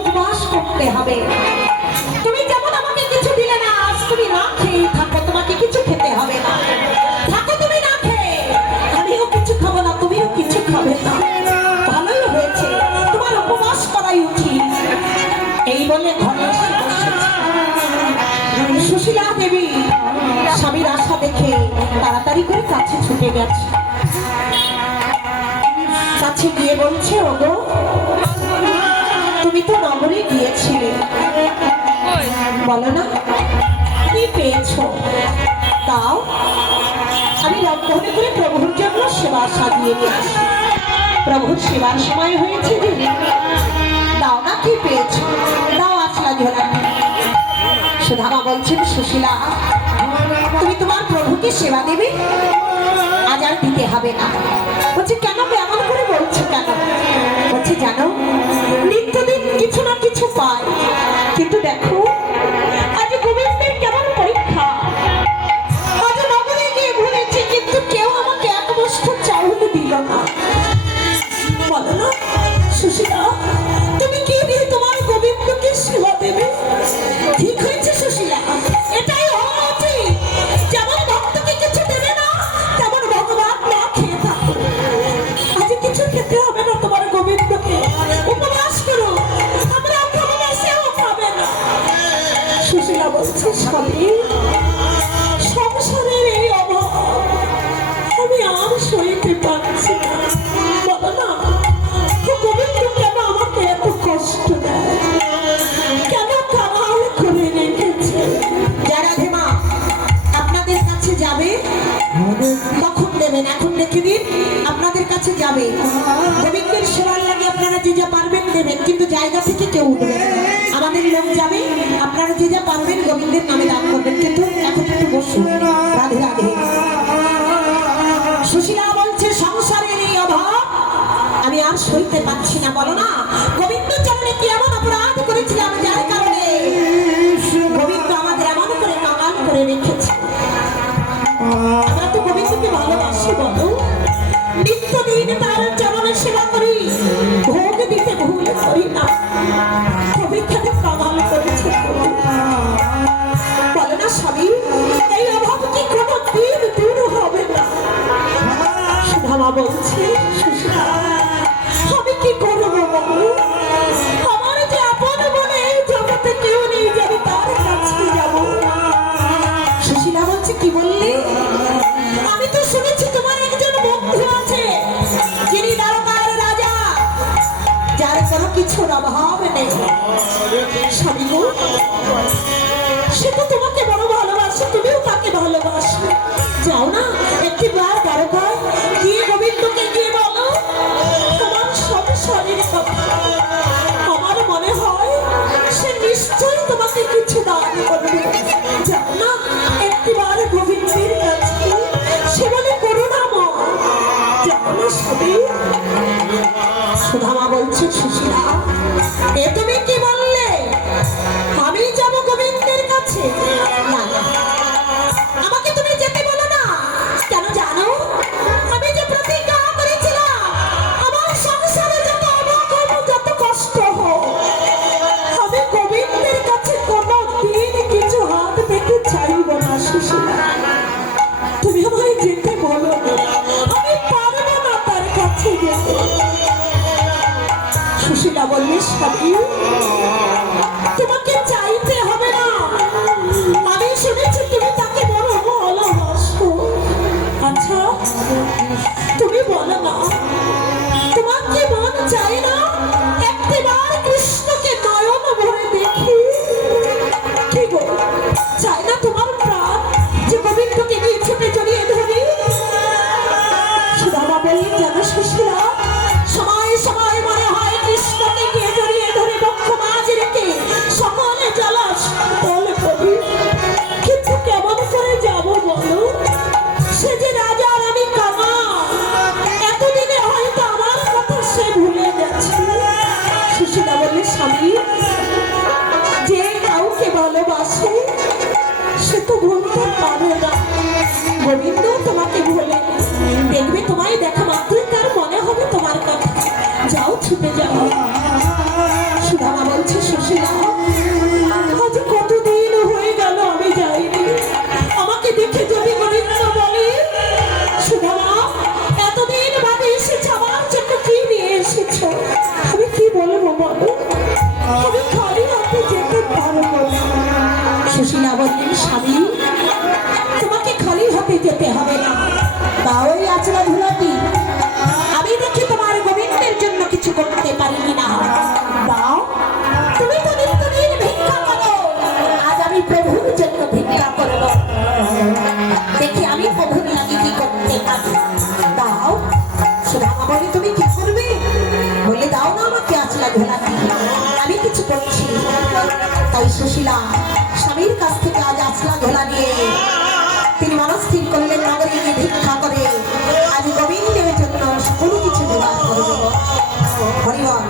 উপবাস করতে হবে। তুমি যেমন আমাকে কিছু দিলে না, আজ তুমি না খেয়ে থাকো, তোমাকে কিছু খেতে হবে না। থাকো তুমি না খেয়ে, আমিও কিছু খাবো না, তুমিও কিছু খাবে না। ভালোই হয়েছে, তোমার উপবাস করাই উচিত। এই বলে ঘরে এসে বসেছে। সুশীলা দেবী স্বামীর আশা দেখে তাড়াতাড়ি করে কাছে ছুটে গেছে। কাছে গিয়ে বলছে, ওগো তুমি তো নগরে গিয়েছিলে, বলো না কি পেয়েছো? তাও আমি রংধনে করে প্রভুর জন্য সেবা সাজিয়ে দিয়েছি। প্রভুর সেবার সময় হয়েছে যে, দাও না কি পেয়েছো, দাও আসলা ঝোলা। সুধামা বলছেন, সুশীলা তুমি তোমার প্রভুকে সেবা দেবে, আজ আর দিতে হবে না। বলছে, কেন এমন করে বলছো কেন? বলছে, জানো নিত্যদিন কিছু না কিছু পাই, কিন্তু দেখো আজ গোবিন্দের কেমন পরীক্ষা। আজ নগরে গিয়ে ঘুরেছি, কিন্তু কেউ আমাকে এক বস্তু চাউল দিল না। বলো না সুশীলা, তুমি কি দিয়ে তোমার গোবিন্দকে সেবা দেবে? ঠিক হয়েছে সুশীলা, এটাই হওয়া উচিত। যেমন ভক্তকে কিছু দেবে না, তেমন ভগবান না খেয়ে থাকো। আজ কিছু খেতে হবে না তোমার গোবিন্দকে, উপবাস করো, আমরা খাবো না, সেও খাবে না। সুশীলা বলছে, স্বামী সংসারের এই অভাব আমি আর সইতে পারছি না। বলো না গোবিন্দ কেন আমাকে এত কষ্ট দেয়, কেন কামাল করে রেখেছে? যারা ধেমা আপনাদের কাছে যাবে তখন দেবেন, এখন দেখে দিন আপনাদের কাছে যাবে গোবিন্দের সেবার লাগে আপনারা যে যা পারবেন দেবেন, কিন্তু জায়গা থেকে কেউ উঠবে। আমাদের লোক যাবে, আপনারা যে যা পারবেন গোবিন্দের নামে দান করবেন, কিন্তু এখন একটু বসুন। রাধে রাধে। সুশীলা বলছে, সংসারের এই অভাব আমি আর সইতে পারছি না। বলো না গোবিন্দ চরণে কি এমন অপরাধ করেছিলাম যার কারণে গোবিন্দ আমাদের এমন করে কামাল করে রেখেছে? আমরা তো গোবিন্দকে ভালোবাসি, বলো নিত্যদিন তার চরণে সেবা করি, ভোগ দিতে ভুল করি না, গোবিন্দকে কামাল করেছে। বলো না স্বামী, এই অভাব কি কোনো দিন দূর হবে না? সুধামা বলছে, সুশীলা আমি কি করবো বলো? আমার যে আপন বলে জগতে কেউ নেই যে আমি তার কাছে যাবো। সুশীলা বলছে, কি বললি? আমি তো শুনেছি তোমার একজন বন্ধু আছে, যিনি দ্বারকার রাজা, যার কোনো কিছুর অভাব নেই। স্বামী গো, সে তো তোমাকে বড় ভালোবাসে, তুমিও তাকে ভালোবাসো। যাও না একটিবার দ্বারকায় গিয়ে গোবিন্দকে গিয়ে বলো তোমার সংসারের কথা। আমার মনে হয় সে নিশ্চয়ই তোমাকে কিছু দান করবে। যাও না একটিবার গোবিন্দের কাছে, সে বলে করুণাময়। যাও না সবই। সুধামা বলছে, সুশীলা এ তুমি কি বললে? আমি যাব গোবিন্দের কাছে? না না, আমাকে তুমি যেতে বলো না। কেন জানো? আমি যে প্রতিজ্ঞা করেছিলাম আমার সংসারে যত অভাব যত কষ্ট হোক, আমি গোবিন্দের কাছে কোনো দিন কিছু হাত পেতে চাইব না। সুশীলা তুমি আমায় যেতে বলো না, আমি পারবো না তার কাছে যেতে। সুশীলা বললে, স্বামী তোমাকে চাইতে হবে না, আমি শুনেছি তুমি তাকে বড় ভালোবাসো। আচ্ছা তুমি বলো না, তোমার কি মন চাই না একটিবার কৃষ্ণকে নয়ন ভরে দেখি? কি গো, চাই না তোমার প্রাণ যে গোবিন্দকে গিয়ে ছুটে জড়িয়ে ধরি? সুধামা বললেন, জানো সুশীলা সময় সময় মনে হয় কৃষ্ণকে গিয়ে জড়িয়ে ধরে বক্ষমা যেতে হবে না। দাও ওই আচলা ধুলাটি, আমি দেখি তোমার গোবিন্দের জন্য কিছু করতে পারিনি না। দাও, তুমি তো নিত্যদিন ভিক্ষা করো, আজ আমি প্রভুর জন্য ভিক্ষা করব, দেখি আমি প্রভুর লাগি কি করতে পারি। দাও। সুদামা বলে তুমি কি করবে? বলে দাও না আমাকে আচলা ধুলাটি, আমি কিছু করছি। তাই সুশীলা স্বামীর কাছ থেকে আজ আচলা ধোলা নিয়ে তিনি মনস্থির করলেন নগরে গিয়ে ভিক্ষা করে আজ গোবিন্দের জন্য সকল কিছু জোগাড় করবে। হরিবল।